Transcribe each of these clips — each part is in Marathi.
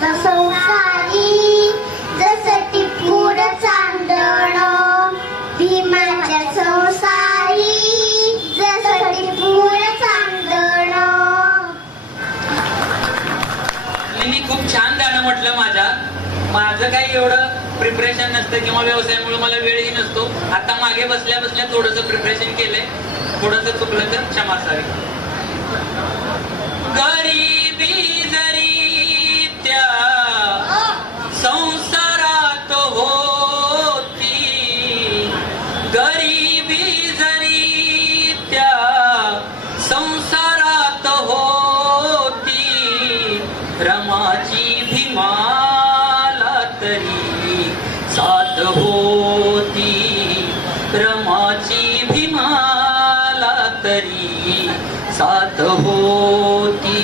संसारी जसं टिपूर चांदण भीमाच्या संसारी जसं टिपूर चांदण. मी खूप छान गाणं म्हटलं. माझं काही एवढं प्रिपरेशन नसतं किंवा व्यवसायामुळे मला वेळही नसतो. आता मागे बसल्या बसल्या थोडंसं प्रिपरेशन केलंय. थोडंसं चुकलं तर क्षमा असावी. गरिबी जरी त्या संसारात होती, गरिबी जरी त्या संसारात होती, रमाची भीमाला तरी साथ होती, रमाची भीमाला तरी साथ होती.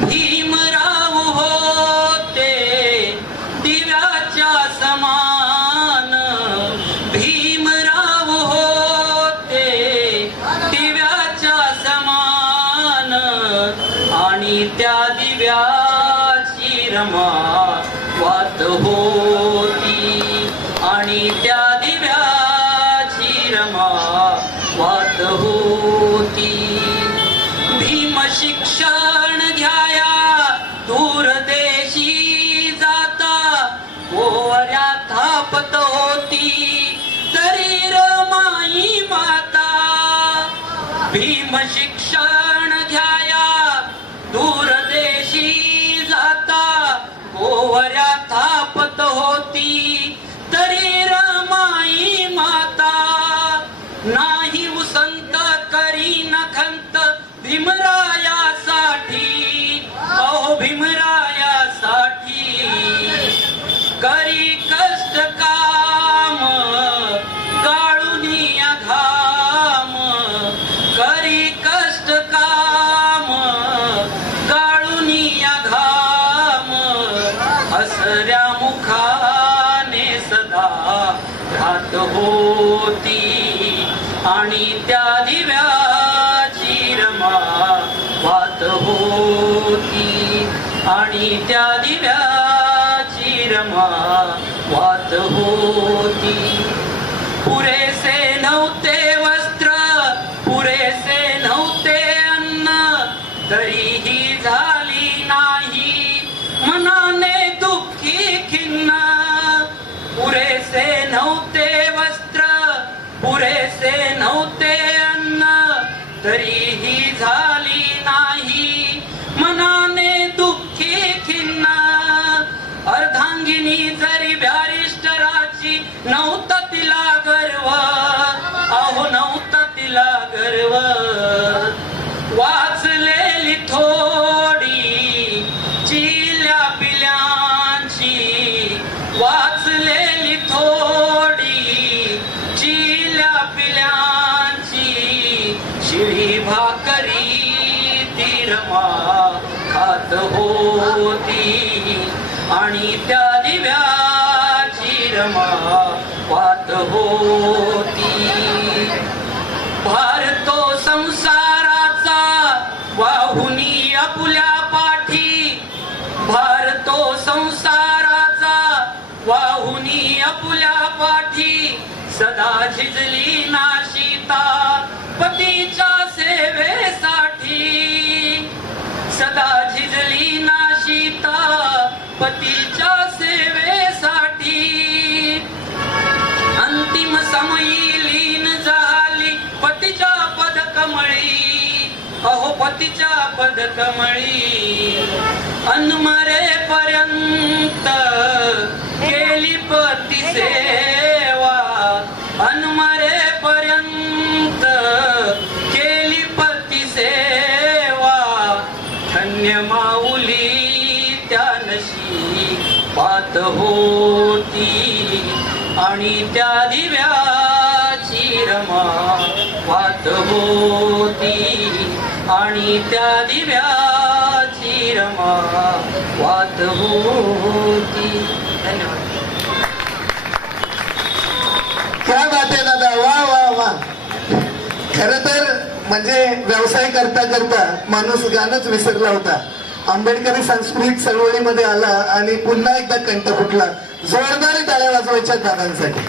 भीमराव होते दिव्याच्या समान, भीमराव होते दिव्याच्या समान, आणि त्या दिव्याची रमा वात होती, आणि त्या दिव्याची रमा वात होती. भीम शिक्षण घ्याया दूरदेशी जाता, गोवऱ्या थापत होती तरी रमाई माता. भीम शिक्षण घ्याया दूरदेशी जाता, गोवऱ्या थापत होती तरी रमाई माता. नाही उसंत करी नखंत भीमरायासाठी, अहो भीमरायासाठी. करी कष्ट काम गाळूनिया घाम, करी कष्ट काम गाळूनिया घाम, हसऱ्या मुखाने सदा राहत होती, आणि त्या दिव्याची रमा वात होती, आणि त्या दिव्याची रमा वात होती. पुरेसे नव्हते वस्त्र, पुरेसे नव्हते अन्न, तरीही झाली नाही मनाने दुःखी खिन्न. पुरेसे नव्हते वस्त्र, पुरेसे नव्हते अन्न, तरीही झाली नाही मनाने दुःखी खिन्न. अर्धांगिनी जरी बॅरिस्टराची नव्हता तिला गर्व, अहो नव्हता तिला गर्व. वाचलेली थोडी चिल्या पिल्यांची, वाचलेली थोडी चिल्या पिल्यांची, शिळी भाकरी ती रमा खात होती, आणि त्या दिव्याची रमा वात होती. भारतो संसाराचा वाहुनी आपुल्या पाठी, भारतो संसाराचा वाहुनी आपुल्या पाठी, सदा झिजली नाशिता पतीच्या सेवेसाठी, सदा झिजली नाशिता पतीच्या सेवेसाठी. अंतिम समयी लीन झाली पतीच्या पदकमळी, अहो पतीच्या पदकमळी. अनमरेपर्यंत केली पती सेवा, अनमरेपर्यंत केली पती सेवा. धन्य माऊली त्या नशिबात होती, आणि त्या दिव्याची रमा वात होती, आणि त्या दिव्याची रमा वात होती. धन्यवाद. क्या बात आहे दादा, वा वा वा. खर तर म्हणजे व्यवसाय करता करता माणूस गाणंच विसरला होता. आंबेडकरी सांस्कृतिक चळवळीमध्ये आला आणि पुन्हा एकदा कंठ फुटला. जोरदार टाळ्या वाजवायच्या दादांसाठी.